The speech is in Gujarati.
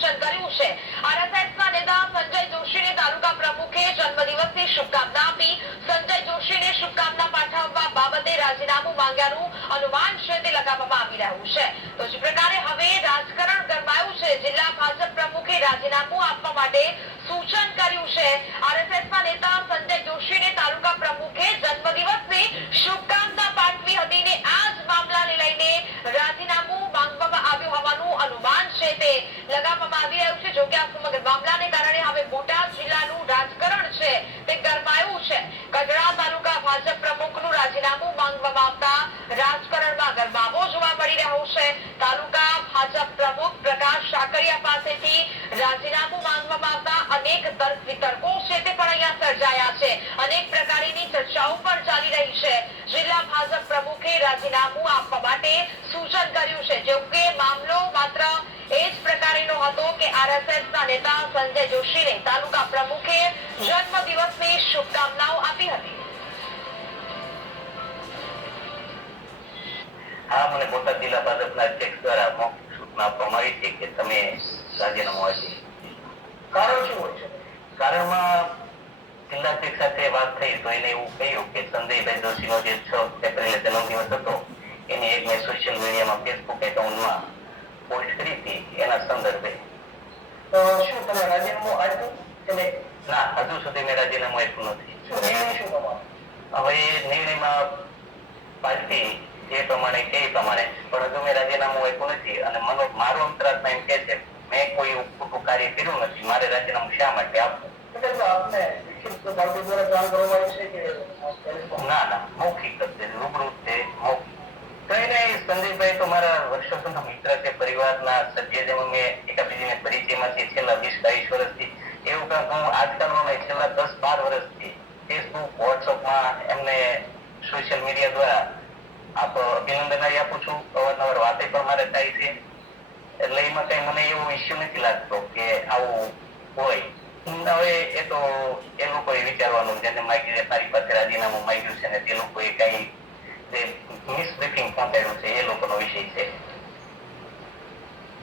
સૂચન કર્યું રાજીનામું અનુમાન છે લગાવવામાં આવી રહ્યું છે. પ્રકારે હવે રાજકારણ ગરમાયું છે, જિલ્લા ભાજપ પ્રમુખે રાજીનામું આપવા માટે સૂચન કર્યું છે. આરએસએસના નેતા સંજય જોશીને તાલુકા પ્રમુખે જન્મદિવસની શુભકામના પાઠવી હતી ને આ જ મામલાને લઈને રાજીનામું માંગવામાં આવ્યું હોવાનું અનુમાન છે તે લગાવવામાં છે. જોકે આ સમગ્ર મામલાને કારણે હવે બોટાદ જિલ્લાનું રાજકારણ છે તે ગરમાયું છે. ગઢડા તાલુકા ભાજપ પ્રમુખનું રાજીનામું માંગવામાં આવતા અનેક તર્ક વિતર્કો છે તે પણ અહીંયા સર્જાયા છે. અનેક પ્રકારની ચર્ચાઓ પણ ચાલી રહી છે. જિલ્લા ભાજપ પ્રમુખે રાજીનામું આપવા માટે સૂચન કર્યું છે. જો કે મામલો માત્ર હતો કે આરએસએસના નેતા સંજય જોશીને તાલુકા પ્રમુખે જન્મદિવસની શુભકામનાઓ આપી હતી. હા મને બોટાદ જિલ્લા ભાજપના અધ્યક્ષ દ્વારા મૌખિક સૂચના આપવામાં આવી છે કે તમે રાજીનામું આપી કારણ શું હોય છે? કારણમાં જિલ્લા અધ્યક્ષ સાથે વાત થઈ તો એને એવું કહ્યું કે સંજયભાઈ જોશીનો જે છ એપ્રિલે જન્મદિવસ હતો એની એક મેં સોશિયલ મીડિયામાં ફેસબુક એકાઉન્ટમાં પોસ્ટ કરી હતી એના સંદર્ભે. તો શું તમે રાજીનામું આપ્યું કે ના હજુ સુધી મેં રાજીનામું આપ્યું નથી. શું નિર્ણય શું તમારો? હવે નિર્ણયમાં પાર્ટી જે પ્રમાણે કે પ્રમાણે. પણ હજુ મેં રાજીનામું આપ્યું નથી અને મનો મારો અંતરાત્મા એમ કે છે મેં કોઈ ખોટું કાર્ય કર્યું નથી. મારે રાજીનામું શા માટે આપવું? ના ના મૌખિક છે રૂબરૂ જ છે મૌખિક. કઈ નહીં સંજયભાઈ તો મારા વર્ષો મિત્ર છે. પરિવારના સભ્ય જેમ અમે એકાબીજીને પરિચયમાં છીએ છેલ્લા વીસ બાવીસ વર્ષથી એ ઉપરાંત હું આજકાલમાં છેલ્લા દસ બાર વર્ષથી ફેસબુક વોટ્સઅપમાં એમને સોશિયલ મીડિયા દ્વારા આપ અભિનંદન આપું છું. અવારનવાર વાતે પણ મારે થાય છે. એટલે એમાં કઈ મને એવો ઇસ્યુ નથી લાગતો કે આવું હોય. હવે એ તો એ લોકોએ વિચારવાનું, જેને માગ્યું મારી પાસે રાજીનામું માગ્યું છે ને તે લોકોએ કઈ જે મિસબ્રીફિંગ પહોંચાડ્યું છે, એ લોકોનો વિષય છે.